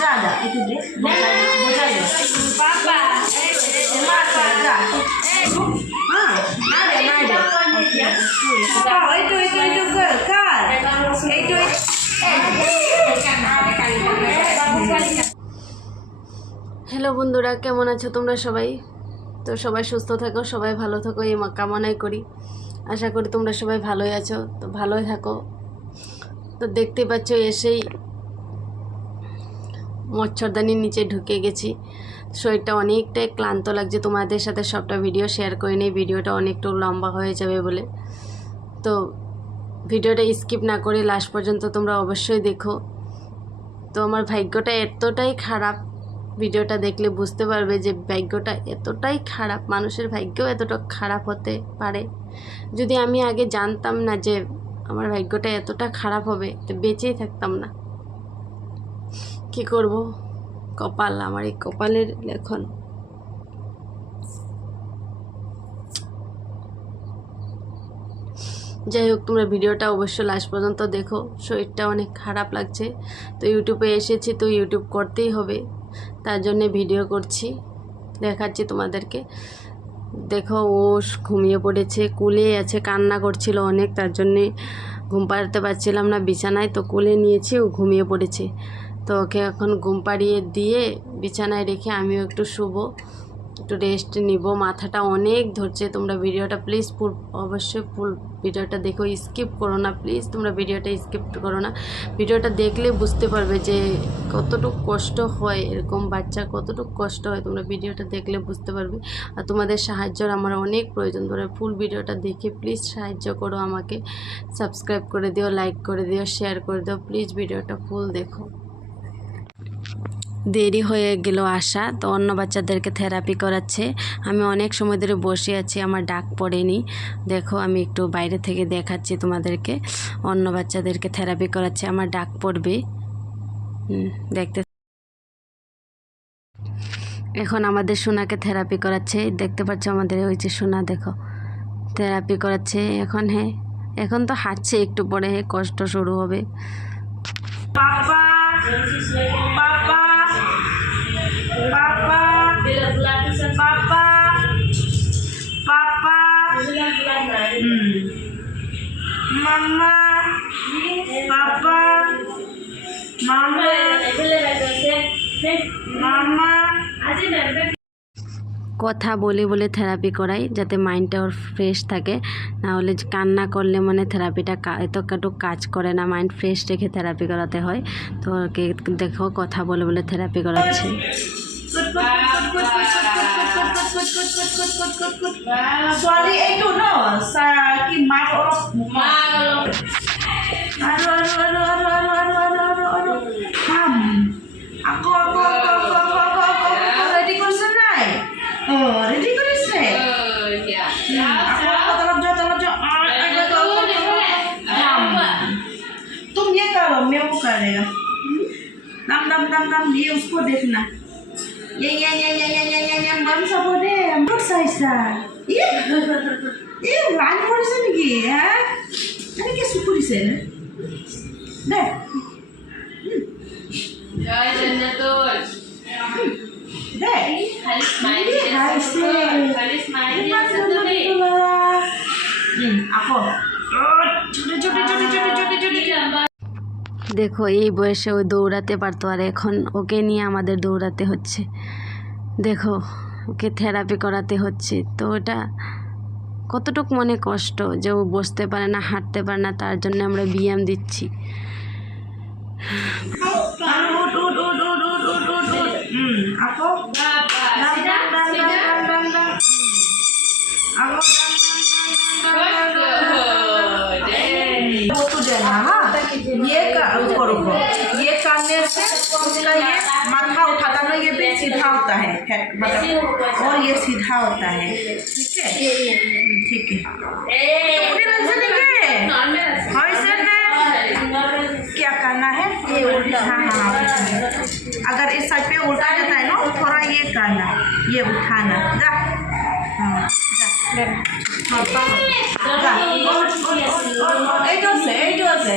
যা যা একটু দে বোঝাই হ্যাঁ এইটু হ্যালো বন্ধুরা কেমন আছো তোমরা সবাই? তো সবাই সুস্থ থাকো সবাই ভালো থাকো এই কামনাই করি। আশা করি তোমরা সবাই ভালোই আছো তো ভালোই থাকো। তো দেখতে পাচ্ছ এসেই মচ্ছরদানির নিচে ঢুকে গেছি। শরীরটা অনেকটাই ক্লান্ত লাগছে। তোমাদের সাথে সবটা ভিডিও শেয়ার করে নিই। ভিডিওটা অনেকটা লম্বা হয়ে যাবে বলে। তো ভিডিওটা স্কিপ না করে লাস্ট পর্যন্ত তোমরা অবশ্যই দেখো। তো আমার ভাগ্যটা এতটাই খারাপ। ভিডিওটা দেখলে বুঝতে পারবে যে ভাগ্যটা এতটাই খারাপ। মানুষের ভাগ্যও এতটা খারাপ হতে পারে। যদি আমি আগে জানতাম না যে আমার ভাগ্যটা এতটা খারাপ হবে, তো বেঁচেই থাকতাম না। কি করব? কপাল, আমার এই কপালের লেখন। যাই হোক, তোমরা ভিডিওটা অবশ্যই লাস্ট পর্যন্ত দেখো। শরীরটা অনেক খারাপ লাগছে। তো ইউটিউবে এসেছি, তো ইউটিউব করতেই হবে। তার জন্যে ভিডিও করছি, দেখাচ্ছি তোমাদেরকে। দেখো, ও ঘুমিয়ে পড়েছে, কুলে আছে, কান্না করছিল অনেক। তার জন্যে ঘুম পাড়াতে পারছিলাম না, বিছানায় তো কুলে নিয়েছি, ও ঘুমিয়ে পড়েছে। তো ওকে এখন ঘুম পাড়িয়ে দিয়ে বিছানায় রেখে আমিও একটু শুবো, একটু রেস্ট নিব। মাথাটা অনেক ধরছে, তোমরা ভিডিওটা প্লিজ ফুল অবশ্যই ফুল ভিডিওটা দেখো। স্কিপ করো না প্লিজ তোমরা ভিডিওটা স্কিপ করো না। ভিডিওটা দেখলে বুঝতে পারবে যে কতটুকু কষ্ট হয় এরকম বাচ্চা, কতটুকু কষ্ট হয় তোমরা ভিডিওটা দেখলে বুঝতে পারবে। আর তোমাদের সাহায্যর আমার অনেক প্রয়োজন। তোমরা ফুল ভিডিওটা দেখে প্লিজ সাহায্য করো আমাকে। সাবস্ক্রাইব করে দিও লাইক করে দিও শেয়ার করে দিও। প্লিজ ভিডিওটা ফুল দেখো। দেরি হয়ে গেল আসা তো অন্য বাচ্চাদেরকে থেরাপি করাচ্ছে। আমি অনেক সময় ধরে বসে আছি, আমার ডাক পড়েনি। দেখো, আমি একটু বাইরে থেকে দেখাচ্ছি তোমাদেরকে। অন্য বাচ্চাদেরকে থেরাপি করাচ্ছে, আমার ডাক পড়বে। দেখতে এখন আমাদের সোনাকে থেরাপি করাচ্ছে। দেখতে পাচ্ছ আমাদের ওই যে সোনা, দেখো। থেরাপি করাচ্ছে, এখন হ্যাঁ এখন তো হাঁটছে একটু পরে হ্যাঁ কষ্ট শুরু হবে। পাপা! পাপা! মাম্মা পাপা মামা মামা কথা বলে বলে থেরাপি করাই যাতে মাইন্ডটা ওর ফ্রেশ থাকে না হলে কান্না করলে মানে থেরাপিটা এত এতটুকু কাজ করে না মাইন্ড ফ্রেশ রেখে থেরাপি করাতে হয় তো ওকে দেখো কথা বলে বলে থেরাপি করাচ্ছে kut kut kut kut kut nah, itu no. Saki aduh aduh aduh aduh aduh aduh ham aku aku aku aku aku aku aku ready kau oh, ready kau hmm, ya. Aku aku jauh ham kalau mau ya dia deh yang yang yang yang yang yang yang yang bangsa pode bangsa isa iya iya wani pode niki ya ini kayak syukur isa ya deh Jai Jannatul. Deh. Haris Maili. Haris Maili. Haris Maili. দেখো এই বয়সে ও দৌড়াতে পারতো আর এখন ওকে নিয়ে আমাদের দৌড়াতে হচ্ছে। দেখো ওকে থেরাপি করাতে হচ্ছে। তো ওটা কতটুক মনে কষ্ট যে ও বসতে পারে না হাঁটতে পারে না তার জন্য আমরা ব্যায়াম দিচ্ছি। ये का ऊपर ऊपर ये करने से उसका ये माथा उठाता ना, ये भी सीधा होता है। मतलब और ये सीधा होता है। ठीक है? ठीक है। हाँ क्या करना है? ये उल्टा। हाँ हाँ अगर इस साइड पे उल्टा जाता है ना, थोड़ा ये करना, ये उठाना। এইটো আছে এইটো আছে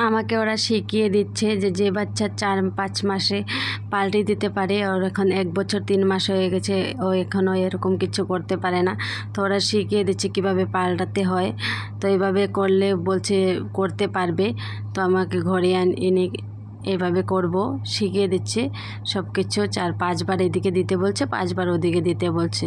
আমাকে ওরা শিখিয়ে দিচ্ছে যে যে বাচ্চা চার পাঁচ মাসে পাল্টে দিতে পারে ওর এখন এক বছর তিন মাস হয়ে গেছে ও এখনও এরকম কিছু করতে পারে না তো ওরা শিখিয়ে দিচ্ছে কীভাবে পাল্টাতে হয় তো এইভাবে করলে বলছে করতে পারবে তো আমাকে ঘরে আন- এনে এভাবে করব শিখিয়ে দিচ্ছে সব কিছু চার পাঁচবার এদিকে দিতে বলছে পাঁচবার ওদিকে দিতে বলছে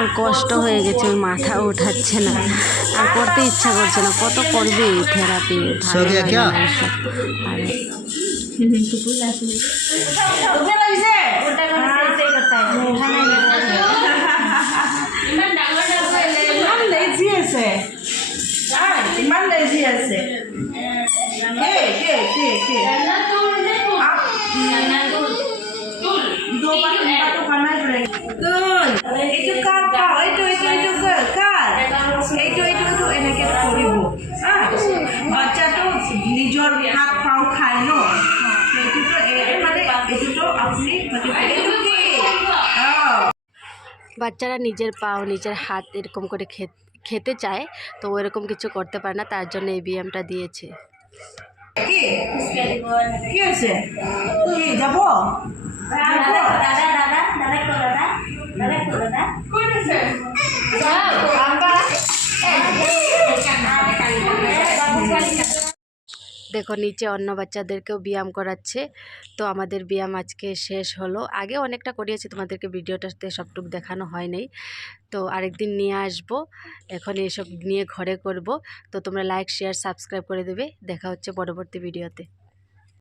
ওর কষ্ট হয়ে গেছে ওর মাথা উঠাচ্ছে না। আর করতে ইচ্ছা করছে না কত করবে থেরাপি ইমান লেজি আছে। ইমান লেজি আছে। কে কে কে কে? নিজৰ পাও খায় ন সেইটোতো মানে এইটোতো আপুনি মানে এইটো কি অঁ বাচ্চারা নিজের পাও নিজের হাত এরকম করে খে- খেতে চায় তো ওরকম কিছু করতে পারে না তার জন্য এই বিএমটা দিয়েছে কি কি হৈছে কি যাব যাব দেখো নিচে অন্য বাচ্চাদেরকেও ব্যায়াম করাচ্ছে। তো আমাদের ব্যায়াম আজকে শেষ হলো। আগে অনেকটা করিয়েছি, তোমাদেরকে ভিডিওটাতে সবটুকু দেখানো হয় নাই। তো আরেকদিন নিয়ে আসব। এখন এসব নিয়ে ঘরে করব। তো তোমরা লাইক শেয়ার সাবস্ক্রাইব করে দেবে। দেখা হচ্ছে পরবর্তী ভিডিওতে।